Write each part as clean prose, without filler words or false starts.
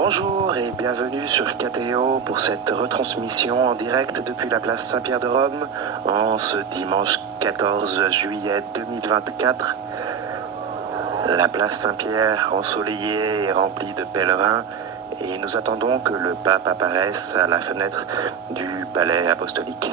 Bonjour et bienvenue sur KTO pour cette retransmission en direct depuis la place Saint-Pierre de Rome en ce dimanche 14 juillet 2024. La place Saint-Pierre ensoleillée et remplie de pèlerins et nous attendons que le pape apparaisse à la fenêtre du palais apostolique.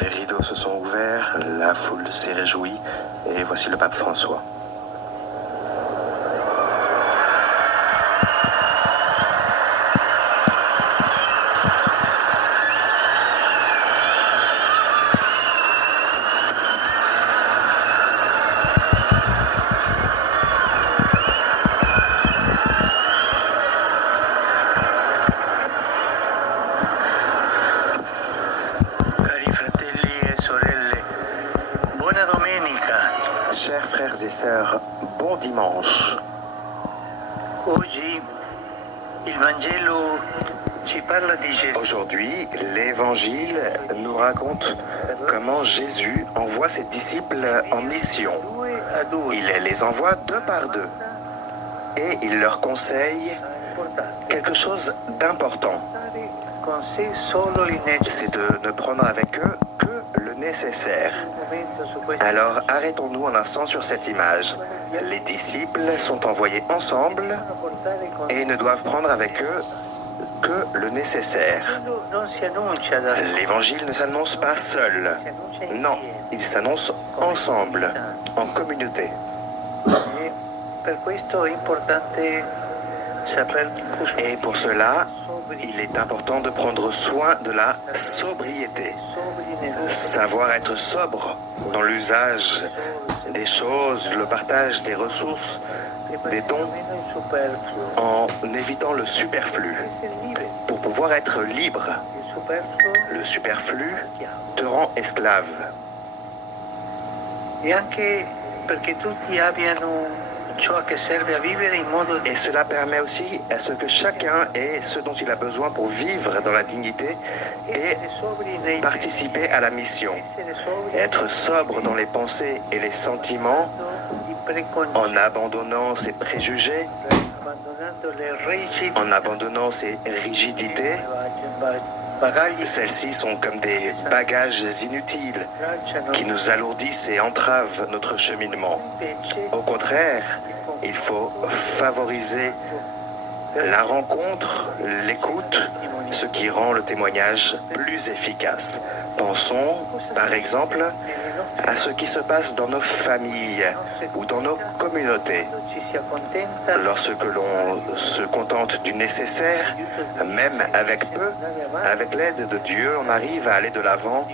Les rideaux se sont ouverts, la foule s'est réjouie et voici le pape François. Chers frères et sœurs, bon dimanche. Aujourd'hui, l'Évangile nous raconte comment Jésus envoie ses disciples en mission. Il les envoie deux par deux et il leur conseille quelque chose d'important. C'est de ne prendre avec eux que le nécessaire. Alors arrêtons-nous un instant sur cette image. Les disciples sont envoyés ensemble et ne doivent prendre avec eux que le nécessaire. L'évangile ne s'annonce pas seul. Non, il s'annonce ensemble, en communauté. Et pour cela, il est important de prendre soin de la sobriété. Savoir être sobre dans l'usage des choses, le partage des ressources, des dons, en évitant le superflu, pour pouvoir être libre. Le superflu te rend esclave. Et cela permet aussi à ce que chacun ait ce dont il a besoin pour vivre dans la dignité et participer à la mission. Être sobre dans les pensées et les sentiments en abandonnant ses préjugés, en abandonnant ses rigidités. Celles-ci sont comme des bagages inutiles qui nous alourdissent et entravent notre cheminement. Au contraire, il faut favoriser la rencontre, l'écoute, ce qui rend le témoignage plus efficace. Pensons, par exemple, à ce qui se passe dans nos familles ou dans nos communautés. Lorsque l'on se contente du nécessaire, même avec peu, avec l'aide de Dieu, on arrive à aller de l'avant,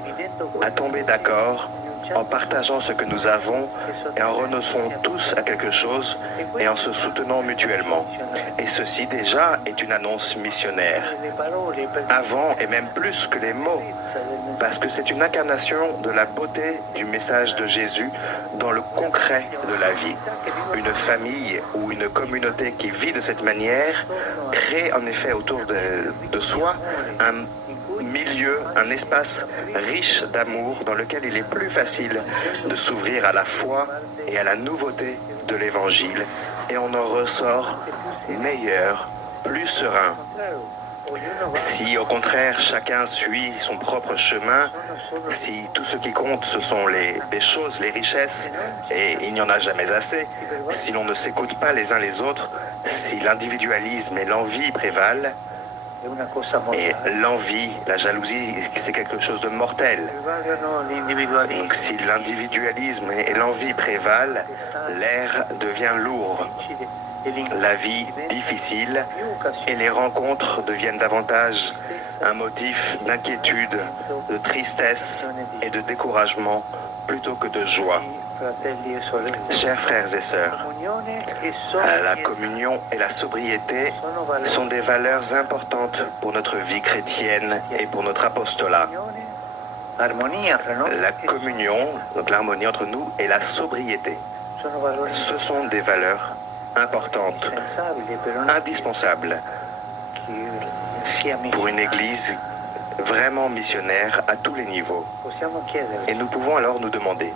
à tomber d'accord, en partageant ce que nous avons et en renonçant tous à quelque chose et en se soutenant mutuellement. Et ceci déjà est une annonce missionnaire, avant et même plus que les mots, parce que c'est une incarnation de la beauté du message de Jésus dans le concret de la vie. Une famille ou une communauté qui vit de cette manière crée en effet autour de soi un milieu, un espace riche d'amour dans lequel il est plus facile de s'ouvrir à la foi et à la nouveauté de l'Évangile et on en ressort meilleur, plus serein. Si au contraire chacun suit son propre chemin, si tout ce qui compte ce sont les choses, les richesses, et il n'y en a jamais assez, si l'on ne s'écoute pas les uns les autres, si l'individualisme et l'envie prévalent, et l'envie, la jalousie, c'est quelque chose de mortel. Donc si l'individualisme et l'envie prévalent, l'air devient lourd, la vie difficile et les rencontres deviennent davantage un motif d'inquiétude, de tristesse et de découragement plutôt que de joie. Chers frères et sœurs, la communion et la sobriété sont des valeurs importantes pour notre vie chrétienne et pour notre apostolat. La communion, donc l'harmonie entre nous, et la sobriété, ce sont des valeurs importantes, indispensables pour une Église vraiment missionnaire à tous les niveaux. Et nous pouvons alors nous demander,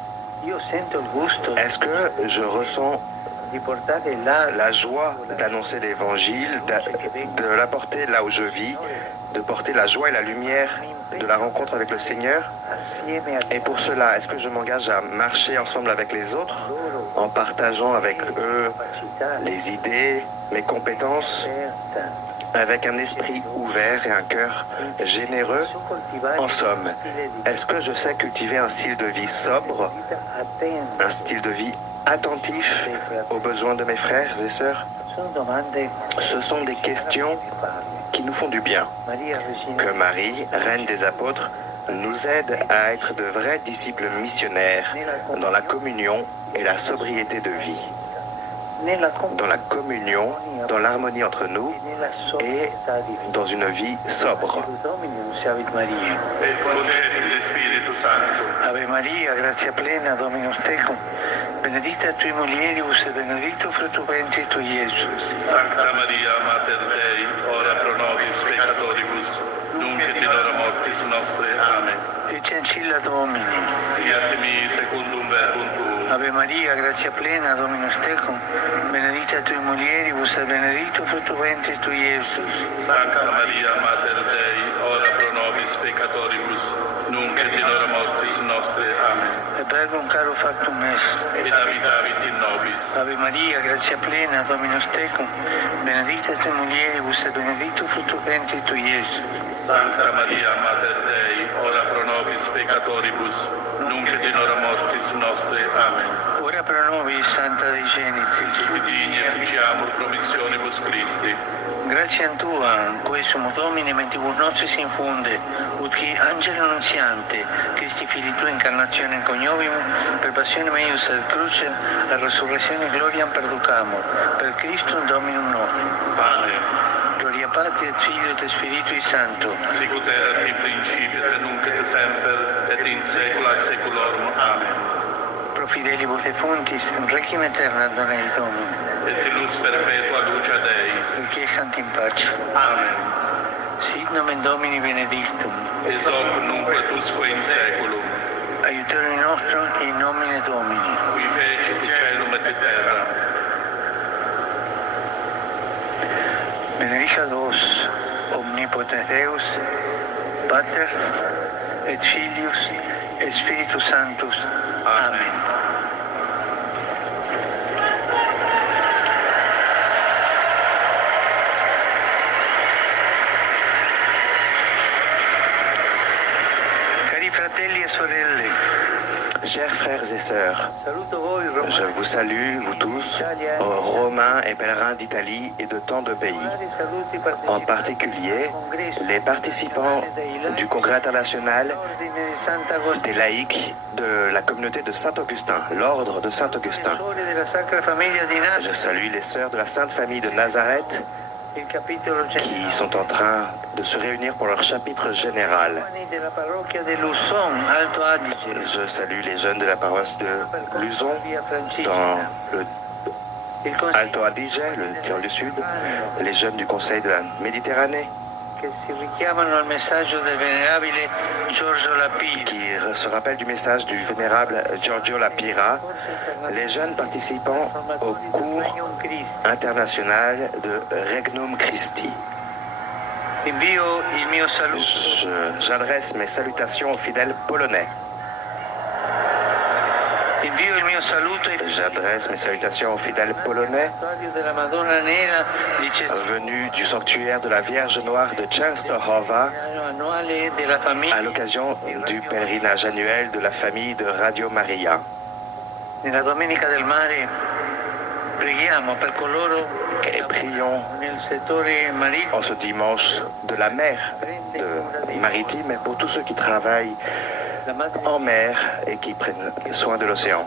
est-ce que je ressens la joie d'annoncer l'Évangile, de l'apporter là où je vis, de porter la joie et la lumière de la rencontre avec le Seigneur? Et pour cela, est-ce que je m'engage à marcher ensemble avec les autres, en partageant avec eux les idées, mes compétences, avec un esprit ouvert et un cœur généreux? En somme, est-ce que je sais cultiver un style de vie sobre, un style de vie attentif aux besoins de mes frères et sœurs? Ce sont des questions qui nous font du bien. Que Marie, reine des apôtres, nous aide à être de vrais disciples missionnaires dans la communion et la sobriété de vie. Dans la communion, dans l'harmonie entre nous et dans une vie sobre. Ave Maria, grazia plena, Dominus tecum, benedicta tui mulieribus et benedictus fructus ventris tui, Iesus. Sancta Maria, Mater Dei, ora pro nobis peccatoribus, nunc et in hora mortis nostre. Amen. Ecce ancilla Domini. Fiat mi secundum verbum tuum. Ave Maria, grazia plena, Dominus tecum, benedicta tui mulieribus et benedictus fructus ventris tui, Iesus. Sancta Maria, Mater Dei, ora pro nobis peccatoribus, nunc et in hora mortis nostre. Amen. Et verbum caro factum est. Et habitavit in nobis. Ave Maria, grazia plena, Dominus tecum, benedicta tui mulieribus et benedictus fructus ventris tui, Iesus. Sancta Maria, Mater Dei, ora pro nobis peccatoribus, nunc et in hora mortis nostre. Amen. Ora pro nobis, Santa Dei Genitrix. Digni efficiamur promissionibus Christi. Grazie a Tua, quae sumo Domine, mentibus nostris infunde, ut qui angelo annunziante, Christi Fili Tua incarnazione in coniovimus, per passione meius ad cruce, a resurrezione gloriam perducamur, per Christum Dominum nostrum. Amen. Gloria Patri et Filio et Spiritui Sancto. Sicut erat in principio et nunc et semper et in saecula saeculorum. Amen. Pro fidelibus defuntis, requiem aeterna dona il Domine. Et in lux perpetua luce Dei. Requiescant in pace. Amen. Sit nomen Domini benedictum. Ex hoc nunc et usque in saeculum. Aiuterium nostrum in nomine Domini. Qui fecit caelum et terra. Benedicat vos, omnipotens Deus, Pater, et Filius, et Spiritus Sanctus. Amen. Cari fratelli e sorelle, Chers frères et sœurs, saluto voi, Romani, je vous salue, vous tous, Romains et pèlerins d'Italie et de tant de pays, en particulier les participants du Congrès international des laïcs de la communauté de Saint-Augustin, l'ordre de Saint-Augustin. Je salue les sœurs de la Sainte Famille de Nazareth qui sont en train de se réunir pour leur chapitre général. Je salue les jeunes de la paroisse de Luzon dans le Alto Adige, le Tirol du Sud, les jeunes du Conseil de la Méditerranée qui se rappellent du message du vénérable Giorgio Lapira, les jeunes participants au cours international de Regnum Christi. J'adresse mes salutations aux fidèles polonais. J'adresse mes salutations aux fidèles polonais venus du sanctuaire de la Vierge Noire de Częstochowa à l'occasion du pèlerinage annuel de la famille de Radio Maria. Et prions en ce dimanche de la mer maritime pour tous ceux qui travaillent en mer et qui prennent soin de l'océan.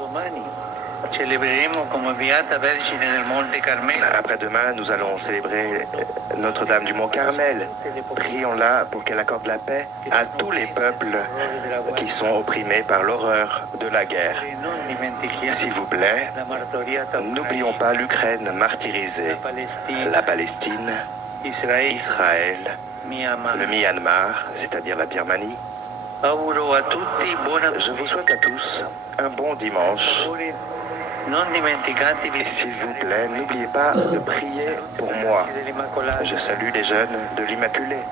Celebreremo come Beata Vergine del Monte Carmelo. Après-demain, nous allons célébrer Notre-Dame du Mont Carmel. Prions-la pour qu'elle accorde la paix à tous les peuples qui sont opprimés par l'horreur de la guerre. S'il vous plaît, n'oublions pas l'Ukraine martyrisée, la Palestine, Israël, le Myanmar, c'est-à-dire la Birmanie. Je vous souhaite à tous un bon dimanche. Et s'il vous plaît, n'oubliez pas de prier pour moi. Je salue les jeunes de l'Immaculée.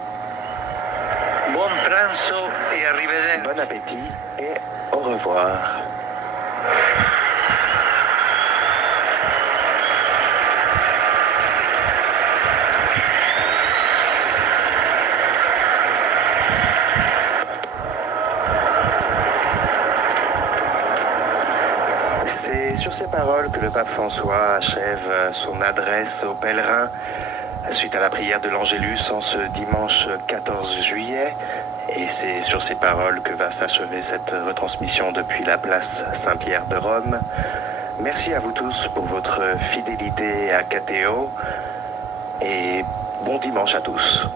Bon appétit et au revoir. C'est sur ces paroles que le pape François achève son adresse aux pèlerins suite à la prière de l'Angélus en ce dimanche 14 juillet. Et c'est sur ces paroles que va s'achever cette retransmission depuis la place Saint-Pierre de Rome. Merci à vous tous pour votre fidélité à KTO et bon dimanche à tous.